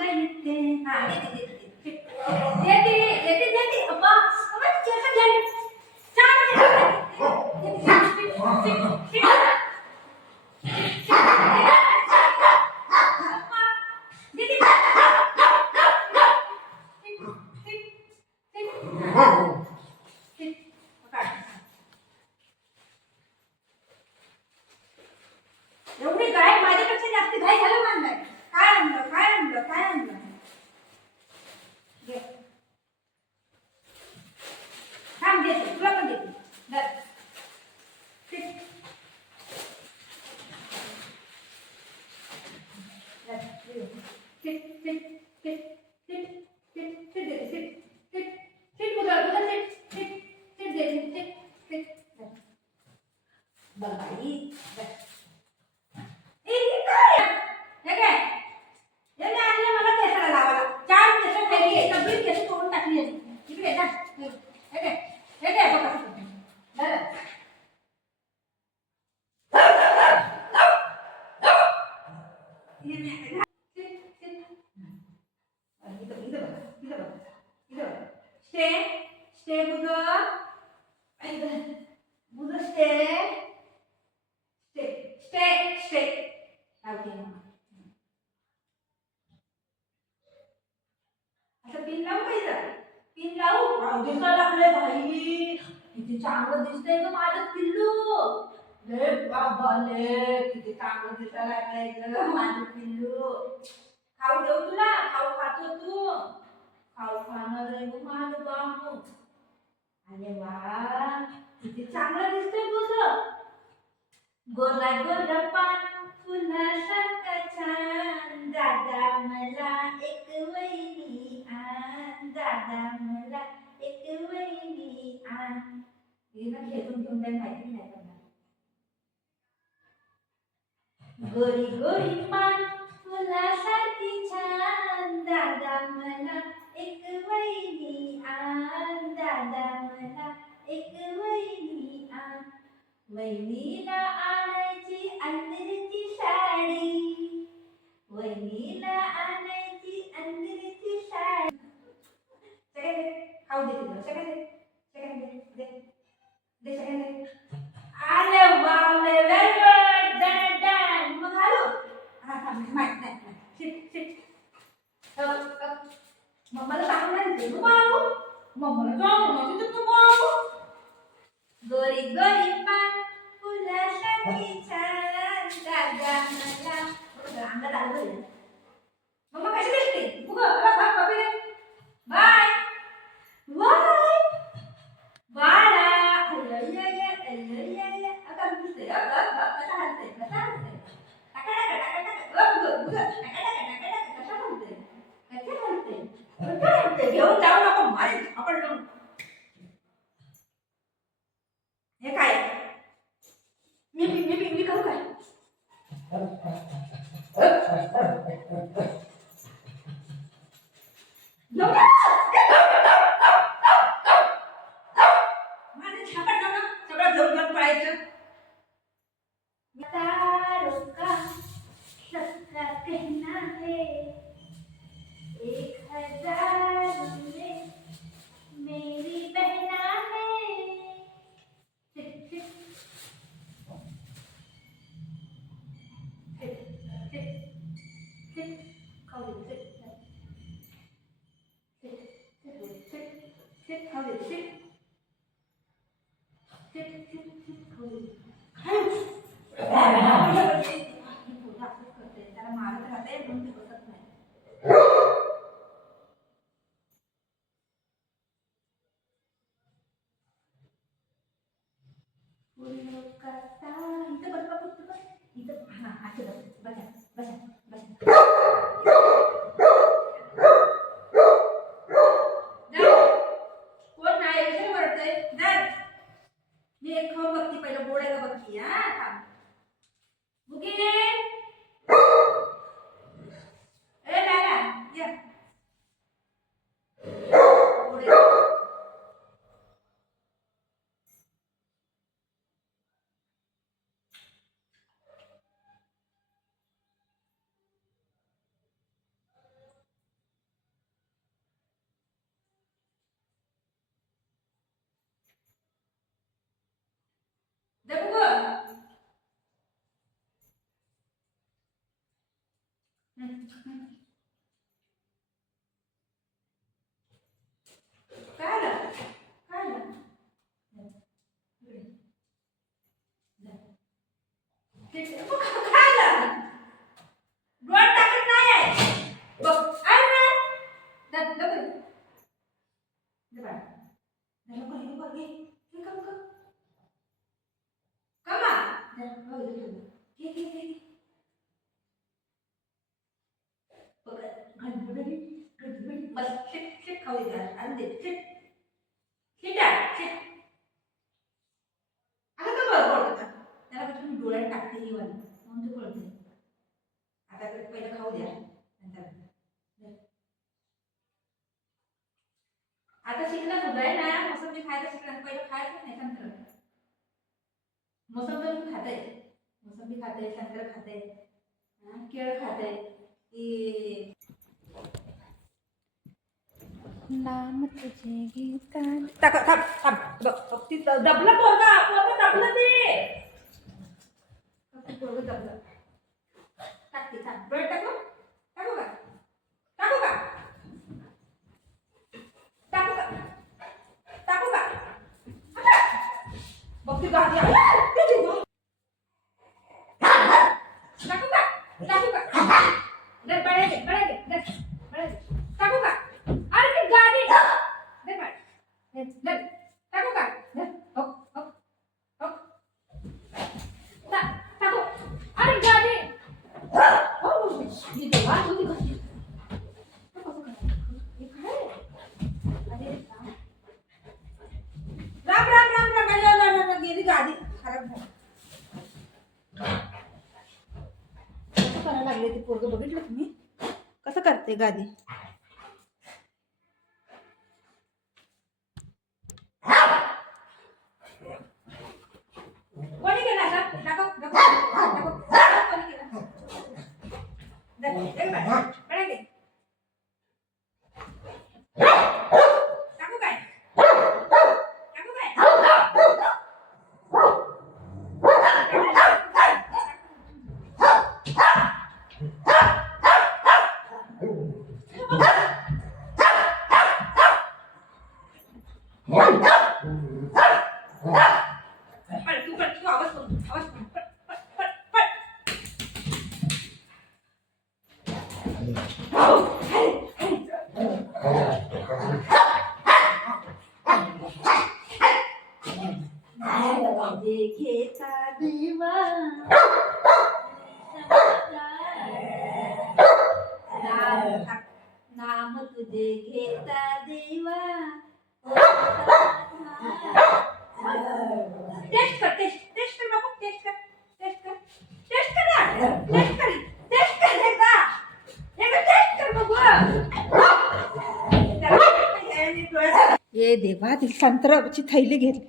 मागते हा देते देते देते अब्बा अब्बा चेष्टा झाली एवढी गाय माझ्यापेक्षा जास्त घाई झालं मानलाय काय आणलं काय आणलं काय आणलं थांब देते तुला पण देते Stay, Buddha. Buddha, stay. Stay. Okay. आता पिन लावू का इथं? पिन लावू? दिसायला लागले भाई. किती चांगलं दिसतंय ग माझं पिल्लू. ले बाबा ले किती चांगलं दिसायला लागलंय ग माझं पिल्लू. खाऊ देऊ तुला? खाऊ खातो तू? खाऊ खाणार आहे ग माझं बाबू. अरे वा किती चांगलं दिसतंय तुझं. गोरा गोरा पान फुलासारखं छान दादा मला एक वहिनी आण दादा मला एक वहिनी आण. हे ना खेळून घेऊन जाईल माहिती नाही करणार. गोरी गोरी पान फुलासारखी छान दादा मला एक वहिनी आण दादा मला एक वहिनी आण. वहिनीला आणायची अंतरीची साडी वहिनीला आणायची अंतरीची साडी. सगळे खाऊ दे तुला सगळे दे. आले वावले व्हेरी गुड डन मग आलो. हा माहित नाही शिट मम्माला सांगून नाही तू बाबू मम्माला सांगून नाही तू बाबू. गोरी गोरी पान फुलासारखी छान दादा मला अंगात आलं. मम्मा कशी दिसते बाय बाय बाळा आता दिसते कसा हलते घेऊन जाऊ नको मारी आपण हे काय मी करू काय माझं छापट ना सगळं घेऊन घेऊन पळायचं. तारों का सबका कहना है 1000 में मेरी बहना है. त्याला मारत राहते म्हणून ते बसत नाही. इथं बस बाबू इथं हा असं बसा कोण नाही विषय वरतय दर मी एक खाऊन बघती पहिलं गोड आहे का बघती. हा थांब बुगे काय आलं? काय आलं? काय आलं? डोळ्यात टाकत नाही आहे. बघ, आहे ना? दे, दे बघ. दे बाळा. दे बघ, हे बघ, हे. हे come, come. Come on. दे, बघ, दे, दे. घे, घे, घे. बघ, गणपती, गणपती. बस, शिट, शिट खाऊ दे त्याला. आणि दे, शिट. शिट आहे, शिट. आता का बरं बोलत होता? त्याला कसं मी डोळ्यात टाकते ही वाली. म्हणून ते कळते. आता पहिलं खाऊ द्या. नंतर दे. आता शिकला सुद्धा आहे ना, मोसंबी खायला शिकला. पहिलं खायचं नाही संत्र. मोसंबी खाते, मोसंबी खाते, संत्र खाते, केळ खाते. की नाम तुझे गीता टाक थांब थांब बघ ती दबलं पोरगा पोरगा दबलं ते पोरगा दबलं टाक ती थांब डोळे टाकू टाकू का टाकू का टाकू का टाकू का बघ ती गाडी टाकू का टाकू का दे बडे दे टाकू का अरे ती गाडी दे बाळ दे टाकू का दे हो हो हो टाकू अरे गाडी हो मी देवा तुझी गाडी हे काय अरे राम राम राम राम राम गेली गाडी खराब झाली कसं करायला लागले ते पोरगं बघितलं तुम्ही कसं करते गादी कोणी केला असं दाखव कोणी केला टाकू काय टाकू काय तू आवाज घेता दिवा नाम तुझे घेता देवा टेस्ट कर बाबू टेस्ट कर ना टेस्ट कर एकदा टेस्ट कर बाबू ये देवा ती संत्राची थैली घेतली